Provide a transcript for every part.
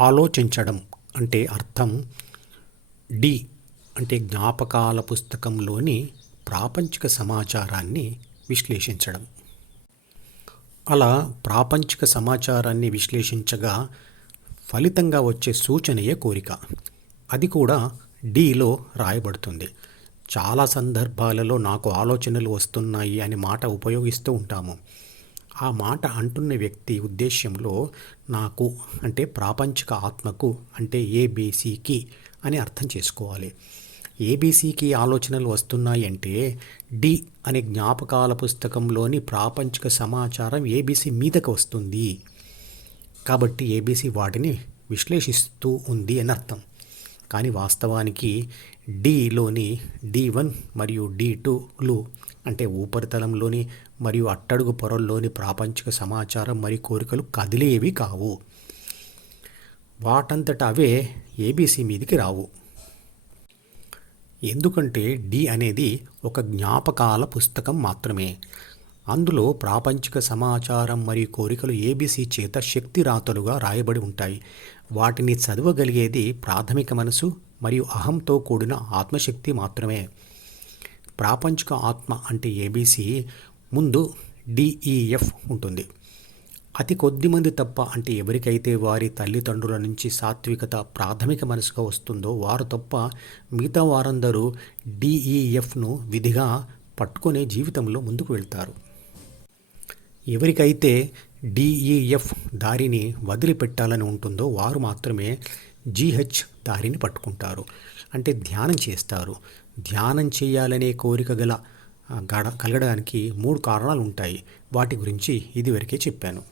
ఆలోచించడం అంటే అర్థం. డి అంటే జ్ఞాపకాల పుస్తకంలోని ప్రాపంచిక సమాచారాన్ని విశ్లేషించడం. అలా ప్రాపంచిక సమాచారాన్ని విశ్లేషించగా ఫలితంగా వచ్చే సూచనయే కోరిక. అది కూడా డిలో రాయబడుతుంది. చాలా సందర్భాలలో నాకు ఆలోచనలు వస్తున్నాయి అనే మాట ఉపయోగిస్తూ ఉంటాము. ఆ మాట అంటున్న వ్యక్తి ఉద్దేశ్యంలో నాకు అంటే ప్రాపంచిక ఆత్మకు అంటే ఏబీసీకి అని అర్థం చేసుకోవాలి. ఏబీసీకి ఆలోచనలు వస్తున్నాయి అంటే డి అనే జ్ఞాపకాల పుస్తకంలోని ప్రాపంచిక సమాచారం ఏబీసీ మీదకు వస్తుంది. కాబట్టి ఏబీసీ వాటిని విశ్లేషిస్తూ ఉంది అని అర్థం. కానీ వాస్తవానికి డిలోని డి వన్ మరియు డి టూలు అంటే ఉపరితలంలోని మరియు అట్టడుగు పొరల్లోని ప్రాపంచిక సమాచారం మరియు కోరికలు కదిలేవి కావు. వాటంతట అవే ఏబీసీ మీదికి రావు. ఎందుకంటే డి అనేది ఒక జ్ఞాపకాల పుస్తకం మాత్రమే. అందులో ప్రాపంచిక సమాచారం మరియు కోరికలు ఏబీసీ చేత శక్తి రాతలుగా రాయబడి ఉంటాయి. వాటిని చదవగలిగేది ప్రాథమిక మనసు మరియు అహంతో కూడిన ఆత్మశక్తి మాత్రమే. ప్రాపంచిక ఆత్మ అంటే ఏబీసీ ముందు డిఈఎఫ్ ఉంటుంది. అతి కొద్ది మంది తప్ప అంటే ఎవరికైతే వారి తల్లిదండ్రుల నుంచి సాత్వికత ప్రాథమిక మనసుగా వస్తుందో వారు తప్ప మిగతా వారందరూ డిఈఎఫ్ను విధిగా పట్టుకునే జీవితంలో ముందుకు వెళ్తారు. ఎవరికైతే డిఈఎఫ్ దారిని వదిలిపెట్టాలని ఉంటుందో వారు మాత్రమే జీహెచ్ దారిని పట్టుకుంటారు. అంటే ధ్యానం చేస్తారు. ధ్యానం చేయాలనే కోరిక గల గడ కలగడానికి మూడు కారణాలు ఉంటాయి. వాటి గురించి ఇదివరకే చెప్పాను.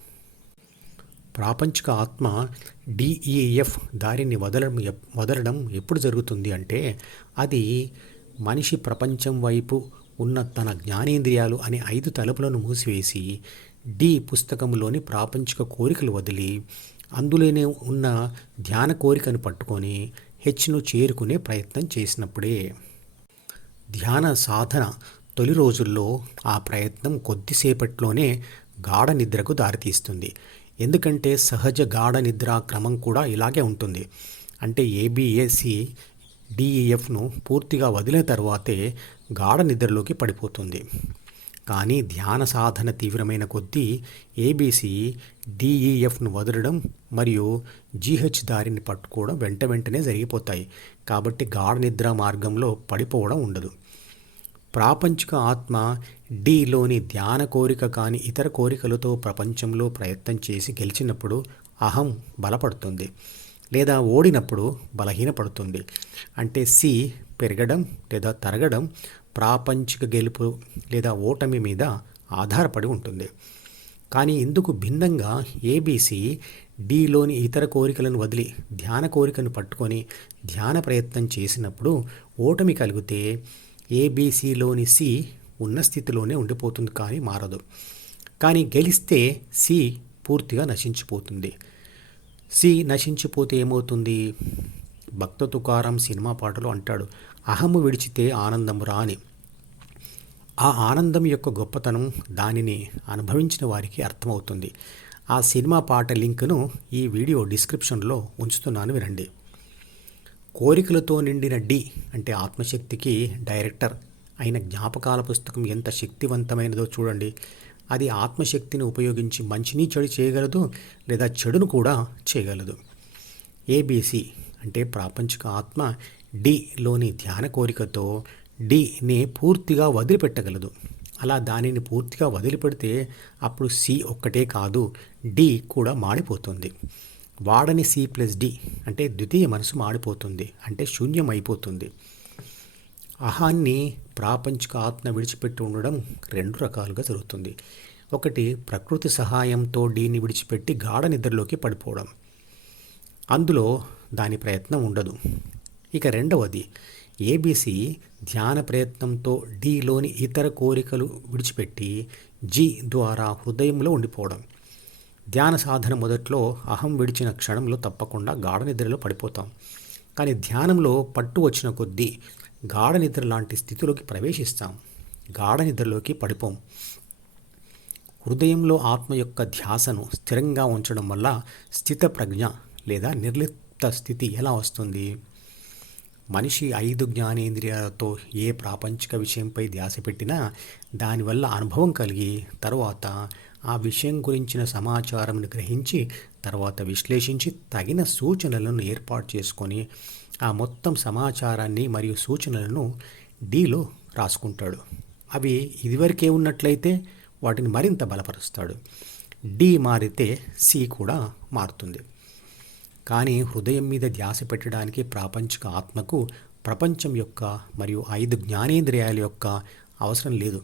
ప్రాపంచిక ఆత్మ డిఈఎఫ్ దారిని వదలడం వదలడం ఎప్పుడు జరుగుతుంది అంటే అది మనిషి ప్రపంచం వైపు ఉన్న తన జ్ఞానేంద్రియాలు అనే ఐదు తలుపులను మూసివేసి డి పుస్తకంలోని ప్రాపంచిక కోరికలు వదిలి అందులోనే ఉన్న ధ్యాన కోరికను పట్టుకొని హెచ్ను చేరుకునే ప్రయత్నం చేసినప్పుడే ధ్యాన సాధన తొలి రోజుల్లో ఆ ప్రయత్నం కొద్దిసేపట్లోనే గాఢ నిద్రకు దారితీస్తుంది. ఎందుకంటే సహజ గాఢ నిద్ర క్రమం కూడా ఇలాగే ఉంటుంది. అంటే ఏబిఏసి డిఈఎఫ్ను పూర్తిగా వదిలిన తర్వాతే గాఢ నిద్రలోకి పడిపోతుంది. కానీ ధ్యాన సాధన తీవ్రమైన కొద్దీ ఏబీసీ డిఈఎఫ్ను వదలడం మరియు జీహెచ్ దారిని పట్టుకోవడం వెంట వెంటనే జరిగిపోతాయి. కాబట్టి గాఢ నిద్ర మార్గంలో పడిపోవడం ఉండదు. ప్రాపంచిక ఆత్మ డిలోని ధ్యాన కోరిక కాని ఇతర కోరికలతో ప్రపంచంలో ప్రయత్నం చేసి గెలిచినప్పుడు అహం బలపడుతుంది లేదా ఓడినప్పుడు బలహీనపడుతుంది. అంటే సి పెరగడం లేదా తరగడం ప్రాపంచిక గెలుపు లేదా ఓటమి మీద ఆధారపడి ఉంటుంది. కానీ ఇందుకు భిన్నంగా ఏబీసీ డీలోని ఇతర కోరికలను వదిలి ధ్యాన కోరికను పట్టుకొని ధ్యాన ప్రయత్నం చేసినప్పుడు ఓటమి కలిగితే ఏబీసీలోని సి ఉన్న స్థితిలోనే ఉండిపోతుంది కానీ మారదు. కానీ గెలిస్తే సి పూర్తిగా నశించిపోతుంది. సి నశించిపోతే ఏమవుతుంది? భక్త తుకారం సినిమా పాటలో అంటాడు అహము విడిచితే ఆనందము రాని. ఆ ఆనందం యొక్క గొప్పతనం దానిని అనుభవించిన వారికి అర్థమవుతుంది. ఆ సినిమా పాట లింక్ను ఈ వీడియో డిస్క్రిప్షన్లో ఉంచుతున్నాను వినండి. కోరికలతో నిండిన డి అంటే ఆత్మశక్తికి డైరెక్టర్ అయిన జ్ఞాపకాల పుస్తకం ఎంత శక్తివంతమైనదో చూడండి. అది ఆత్మశక్తిని ఉపయోగించి మంచిని చెడు చేయగలదు లేదా చెడును కూడా చేయగలదు. ఏబీసీ అంటే ప్రాపంచిక ఆత్మ డిలోని ధ్యాన కోరికతో డిని పూర్తిగా వదిలిపెట్టగలదు. అలా దానిని పూర్తిగా వదిలిపెడితే అప్పుడు సి ఒక్కటే కాదు డి కూడా మాడిపోతుంది. వాడని సి ప్లస్ డి అంటే ద్వితీయ మనసు మాడిపోతుంది అంటే శూన్యం అయిపోతుంది అహాన్ని ప్రాపంచిక ఆత్మ విడిచిపెట్టి ఉండడం రెండు రకాలుగా జరుగుతుంది. ఒకటి ప్రకృతి సహాయంతో డీని విడిచిపెట్టి గాఢ నిద్రలోకి పడిపోవడం. అందులో దాని ప్రయత్నం ఉండదు. ఇక రెండవది ఏబీసీ ధ్యాన ప్రయత్నంతో డిలోని ఇతర కోరికలు విడిచిపెట్టి జి ద్వారా హృదయంలో ఉండిపోవడం. ధ్యాన సాధన మొదట్లో అహం విడిచిన క్షణంలో తప్పకుండా గాఢ నిద్రలో పడిపోతాం. కానీ ధ్యానంలో పట్టు వచ్చిన కొద్దీ గాఢ నిద్ర లాంటి స్థితిలోకి ప్రవేశిస్తాం. గాఢ నిద్రలోకి పడిపోం. హృదయంలో ఆత్మ యొక్క ధ్యాసను స్థిరంగా ఉంచడం వల్ల స్థిత ప్రజ్ఞ లేదా నిర్లిప్త స్థితి ఎలా వస్తుంది? మనిషి ఐదు జ్ఞానేంద్రియాలతో ఏ ప్రాపంచిక విషయంపై ధ్యాస పెట్టినా దానివల్ల అనుభవం కలిగి తర్వాత ఆ విషయం గురించిన సమాచారంను గ్రహించి తర్వాత విశ్లేషించి తగిన సూచనలను ఏర్పాటు చేసుకొని ఆ మొత్తం సమాచారాన్ని మరియు సూచనలను డీలో రాసుకుంటాడు. అవి ఇదివరకే ఉన్నట్లయితే వాటిని మరింత బలపరుస్తాడు. డి మారితే సి కూడా మారుతుంది. కానీ హృదయం మీద ధ్యాస పెట్టడానికి ప్రాపంచిక ఆత్మకు ప్రపంచం యొక్క మరియు ఐదు జ్ఞానేంద్రియాల యొక్క అవసరం లేదు.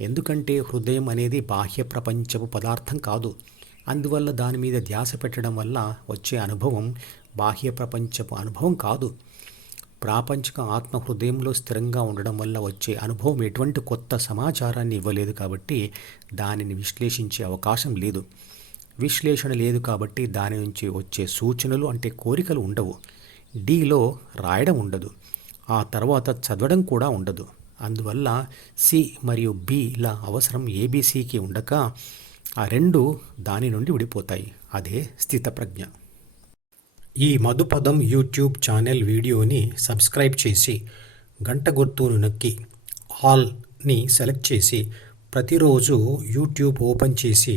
ఎందుకంటే హృదయం అనేది బాహ్య ప్రపంచపు పదార్థం కాదు. అందువల్ల దాని మీద ధ్యాస పెట్టడం వల్ల వచ్చే అనుభవం బాహ్య ప్రపంచపు అనుభవం కాదు. ప్రాపంచిక ఆత్మ హృదయంలో స్థిరంగా ఉండడం వల్ల వచ్చే అనుభవం ఎటువంటి కొత్త సమాచారాన్ని ఇవ్వలేదు కాబట్టి దానిని విశ్లేషించే అవకాశం లేదు. విశ్లేషణ లేదు కాబట్టి దాని నుంచి వచ్చే సూచనలు అంటే కోరికలు ఉండవు. డీలో రాయడం ఉండదు. ఆ తర్వాత చదవడం కూడా ఉండదు. అందువల్ల సి మరియు బిల అవసరం ఏబిసికి ఉండక ఆ రెండు దాని నుండి విడిపోతాయి. అదే స్థితప్రజ్ఞ. ఈ మధుపదం యూట్యూబ్ ఛానల్ వీడియోని సబ్స్క్రైబ్ చేసి గంట గుర్తును నొక్కి ఆల్ని సెలెక్ట్ చేసి ప్రతిరోజు యూట్యూబ్ ఓపెన్ చేసి